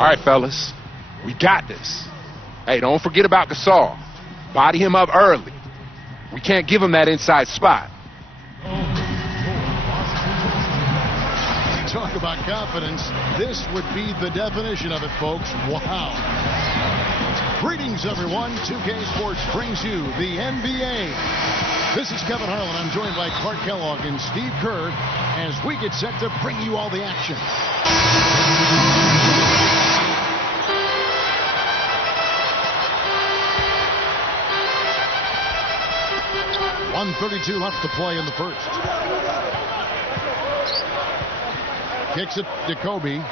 All right, fellas, we got this. Hey, don't forget about Gasol. Body him up early. We can't give him that inside spot. Talk about confidence. This would be the definition of it, folks. Wow. Greetings, everyone. 2K Sports brings you the NBA. This is Kevin Harlan. I'm joined by Clark Kellogg and Steve Kerr as we get set to bring you all the action. 1:32 left to play in the first. Kicks it to Kobe.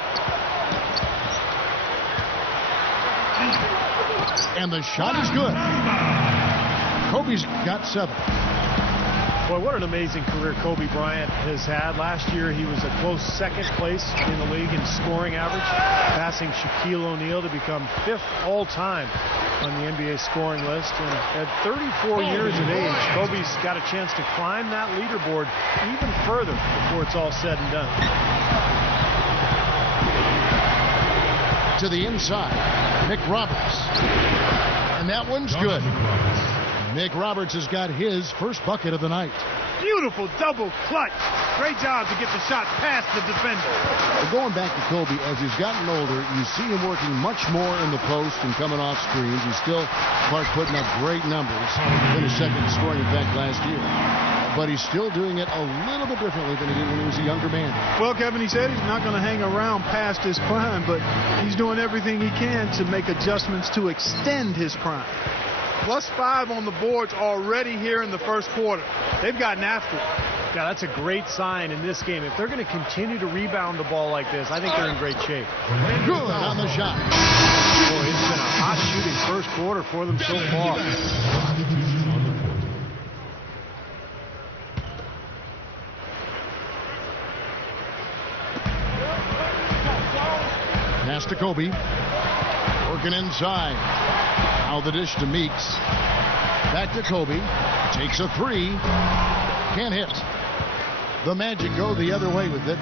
And the shot is good. Kobe's got 7. Boy, what an amazing career Kobe Bryant has had. Last year, he was a close second place in the league in scoring average, passing Shaquille O'Neal to become 5th all-time on the NBA scoring list. And at 34 years of age, Kobe's got a chance to climb that leaderboard even further before it's all said and done. To the inside, Nick Roberts. And that one's good. Nick Roberts has got his first bucket of the night. Beautiful double clutch. Great job to get the shot past the defender. Going back to Kobe, as he's gotten older, you see him working much more in the post and coming off screens. He's still, Clark, putting up great numbers. Finished second in scoring, in fact, last year. But he's still doing it a little bit differently than he did when he was a younger man. Well, Kevin, he said he's not going to hang around past his prime, but he's doing everything he can to make adjustments to extend his prime. +5 on the boards already here in the first quarter. They've gotten after it. Yeah, that's a great sign in this game. If they're going to continue to rebound the ball like this, I think they're in great shape. Good on the shot. Boy, it's been a hot shooting first quarter for them so far. Pass to Kobe. Working inside. Now the dish to Meeks. Back to Kobe. Takes a 3. Can't hit. The Magic go the other way with it.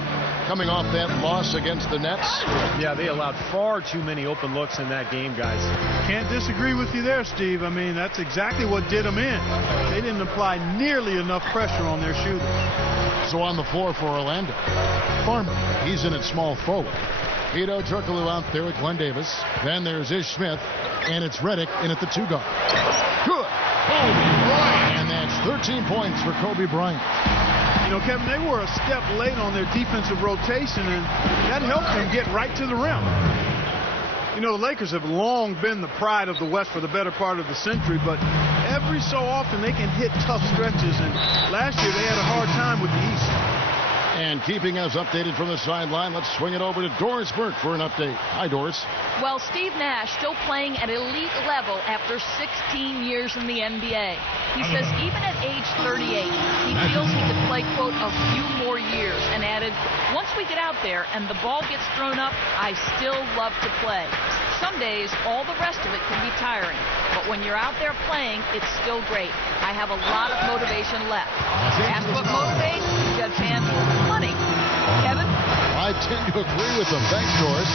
Coming off that loss against the Nets. Yeah, they allowed far too many open looks in that game, guys. Can't disagree with you there, Steve. I mean, that's exactly what did them in. They didn't apply nearly enough pressure on their shooting. So on the floor for Orlando. Farmer. He's in at small forward. Hedo Turkoglu out there with Glenn Davis. Then there's Ish Smith. And it's Redick in at the 2 guard. Good. Kobe Bryant. And that's 13 points for Kobe Bryant. You know, Kevin, they were a step late on their defensive rotation, and that helped them get right to the rim. You know, the Lakers have long been the pride of the West for the better part of the century, but every so often they can hit tough stretches, and last year they had a hard time with the East. And keeping us updated from the sideline, let's swing it over to Doris Burke for an update. Hi, Doris. Well, Steve Nash still playing at elite level after 16 years in the NBA. He says even at age 38, he feels he could play, quote, a few more years, and added, once we get out there and the ball gets thrown up, I still love to play. Some days, all the rest of it can be tiring, but when you're out there playing, it's still great. I have a lot of motivation left. Ask what motivates? Judge Handle. Money. Kevin? I tend to agree with them. Thanks, Doris.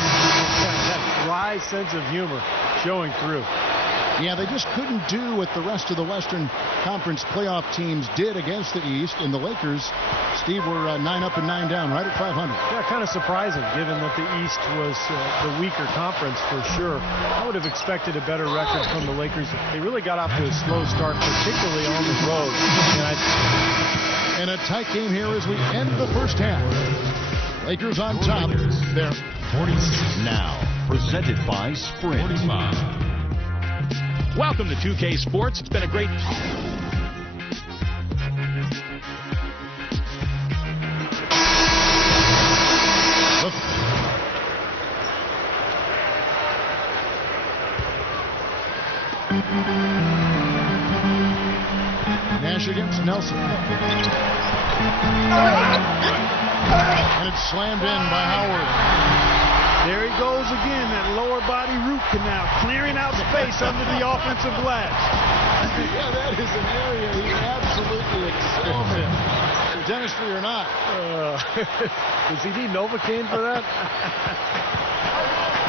That dry sense of humor showing through. Yeah, they just couldn't do what the rest of the Western Conference playoff teams did against the East. And the Lakers, Steve, were 9 up and 9 down, right at 500. Yeah, kind of surprising, given that the East was the weaker conference for sure. I would have expected a better record from the Lakers. They really got off to a slow start, particularly on the road. And a tight game here as we end the first half. Lakers on top. They're 46 now, presented by Sprint. 45. Welcome to 2K Sports. It's been a great... Nash against Nelson. And it's slammed in by Howard. There he goes again, that lower body root canal, clearing out space under the offensive glass. Yeah, that is an area he absolutely excels in. Dentistry or not. Does he need Novocaine for that?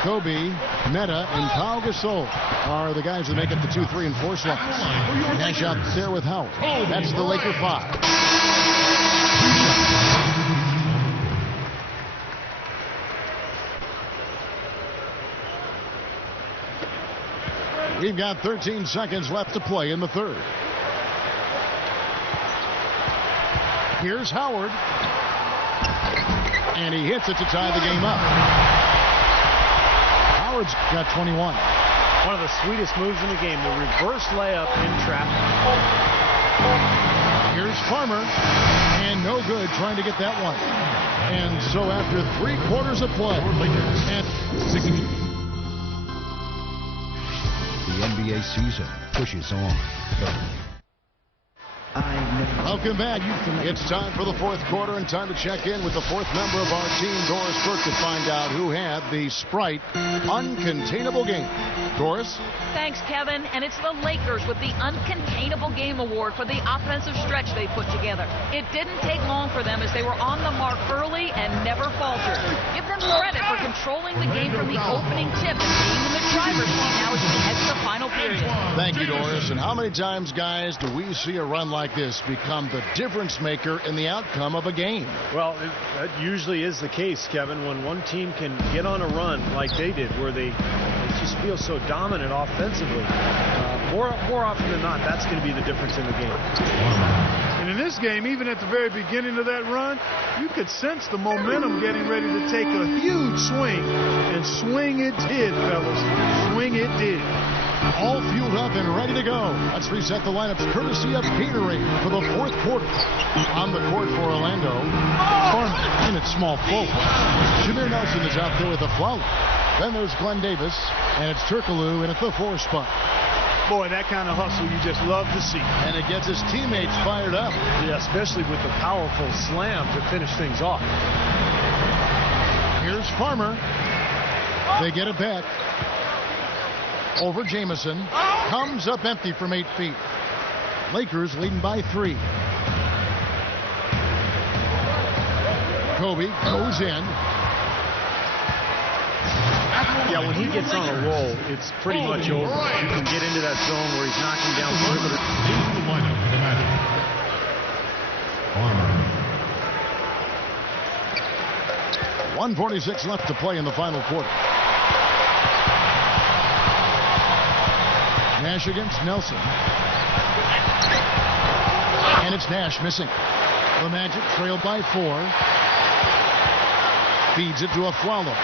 Kobe, Meta, and Pau Gasol are the guys that make up the 2, 3, and 4 slots. Nash out there with Howard. That's the Laker 5. We've got 13 seconds left to play in the third. Here's Howard. And he hits it to tie the game up. Howard's got 21. One of the sweetest moves in the game, the reverse layup in traffic. Here's Farmer. And no good trying to get that one. And so after 3 quarters of play. And the NBA season pushes on. Welcome back. It's time for the fourth quarter and time to check in with the fourth member of our team, Doris Burke, to find out who had the Sprite Uncontainable Game. Doris? Thanks, Kevin. And it's the Lakers with the Uncontainable Game Award for the offensive stretch they put together. It didn't take long for them as they were on the mark early and never faltered. Give them credit for controlling the game from the opening tip and being in the driver's seat now as we head to the final period. Thank you, Doris. And how many times, guys, do we see a run like this become the difference maker in the outcome of a game? Well, that usually is the case, Kevin, when one team can get on a run like they did, where they just feel so dominant offensively. More often than not, that's going to be the difference in the game. And in this game, even at the very beginning of that run, you could sense the momentum getting ready to take a huge swing. And swing it did, fellas. Swing it did. All fueled up and ready to go. Let's reset the lineups courtesy of Gatorade for the fourth quarter. On the court for Orlando, Farmer in at small forward. Jameer Nelson is out there with a foul. Then there's Glenn Davis, and it's Turkoglu in at the 4 spot. Boy, that kind of hustle you just love to see. And it gets his teammates fired up. Yeah, especially with the powerful slam to finish things off. Here's Farmer. They get it back. Over Jamison. Comes up empty from 8 feet. Lakers leading by 3. Kobe goes in. Yeah, when he gets on a roll, it's pretty much over. You can get into that zone where he's knocking down perimeter. Into the lineup for the Magic. Farmer. 1:46 left to play in the final quarter. Nash against Nelson. And it's Nash missing. The Magic trailed by 4. Feeds it to Afflalo.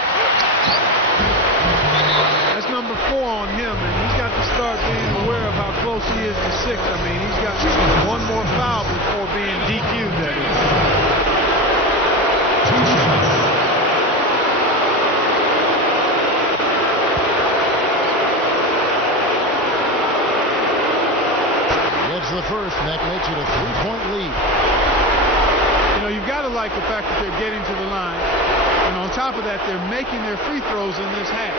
That's number 4 on him, and he's got to start being aware of how close he is to 6. I mean, he's got one more foul before being DQ'd, that is. Gets the first, and that makes it a 3-point lead. You know, you've got to like the fact that they're getting to the line. And on top of that, they're making their free throws in this half.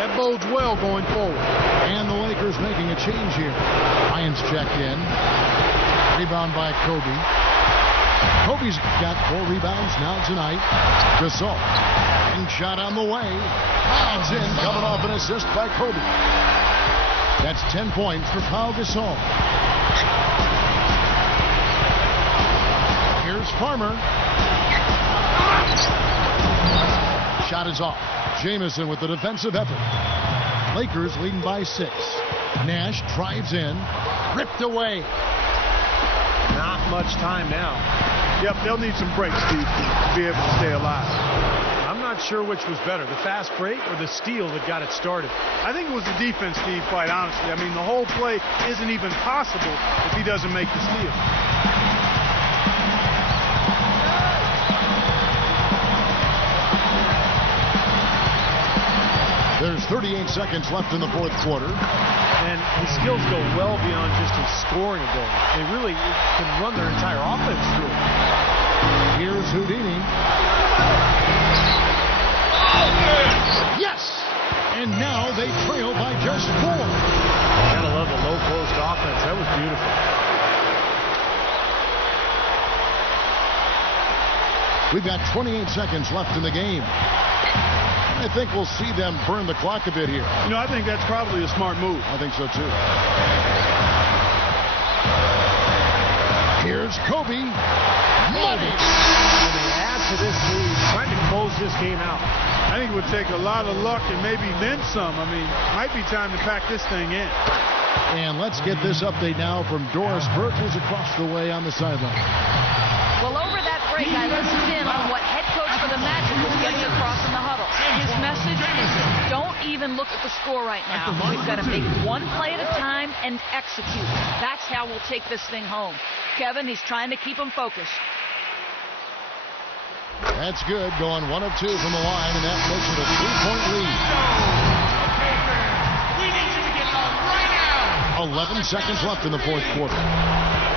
That bodes well going forward. And the Lakers making a change here. Lyons checked in. Rebound by Kobe. Kobe's got 4 rebounds now tonight. Gasol. And shot on the way. Odds in, coming off an assist by Kobe. That's 10 points for Pau Gasol. Here's Farmer. Shot is off. Jamison with the defensive effort. Lakers leading by 6. Nash drives in. Ripped away. Not much time now. Yep, they'll need some breaks, Steve, to be able to stay alive. I'm not sure which was better, the fast break or the steal that got it started. I think it was the defense, Steve, quite honestly. I mean, the whole play isn't even possible if he doesn't make the steal. There's 38 seconds left in the fourth quarter. And his skills go well beyond just his scoring ability. They really can run their entire offense through it. Here's Houdini. Yes! And now they trail by just 4. Gotta love the low post offense. That was beautiful. We've got 28 seconds left in the game. I think we'll see them burn the clock a bit here. You know, I think that's probably a smart move. I think so, too. Here's Kobe. Money. And they add to this lead, trying to close this game out. I think it would take a lot of luck and maybe then some. I mean, might be time to pack this thing in. And let's get this update now from Doris Burke, who's across the way on the sideline. Well, over that break, I listened in on what head coach for the Magic was getting across in the huddle. His message is, don't even look at the score right now. We've got to make one play at a time and execute. That's how we'll take this thing home. Kevin, he's trying to keep them focused. That's good, going 1 of 2 from the line, and that makes it a 3-point lead. We need you to get home right now. 11 seconds left in the fourth quarter.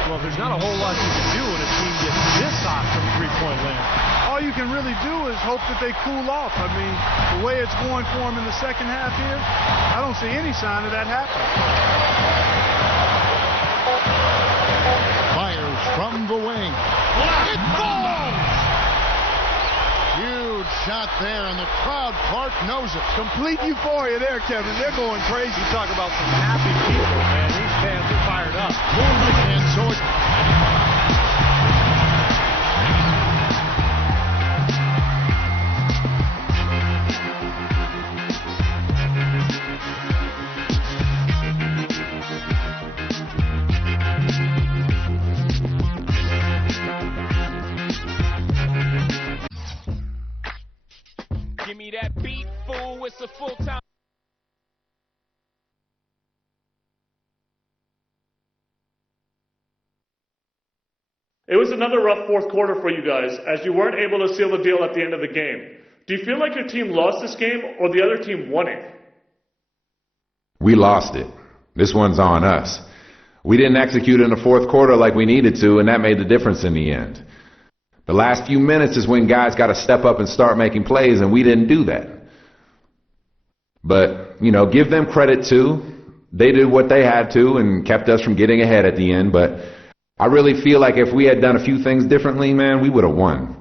Well, there's not a whole lot you can do when a team gets this hot from three-point land. All you can really do is hope that they cool off. I mean, the way it's going for them in the second half here, I don't see any sign of that happening. Fires from the wing. It falls! Huge shot there, and the crowd, Clark, knows it. Complete euphoria there, Kevin. They're going crazy. You talk about some happy people, man. These fans are fired up. And so it... Give me that beat, fool. It's a full-time. It was another rough fourth quarter for you guys, as you weren't able to seal the deal at the end of the game. Do you feel like your team lost this game, or the other team won it? We lost it. This one's on us. We didn't execute in the fourth quarter like we needed to, and that made the difference in the end. The last few minutes is when guys got to step up and start making plays, and we didn't do that. But, you know, give them credit too. They did what they had to and kept us from getting ahead at the end, but I really feel like if we had done a few things differently, man, we would have won.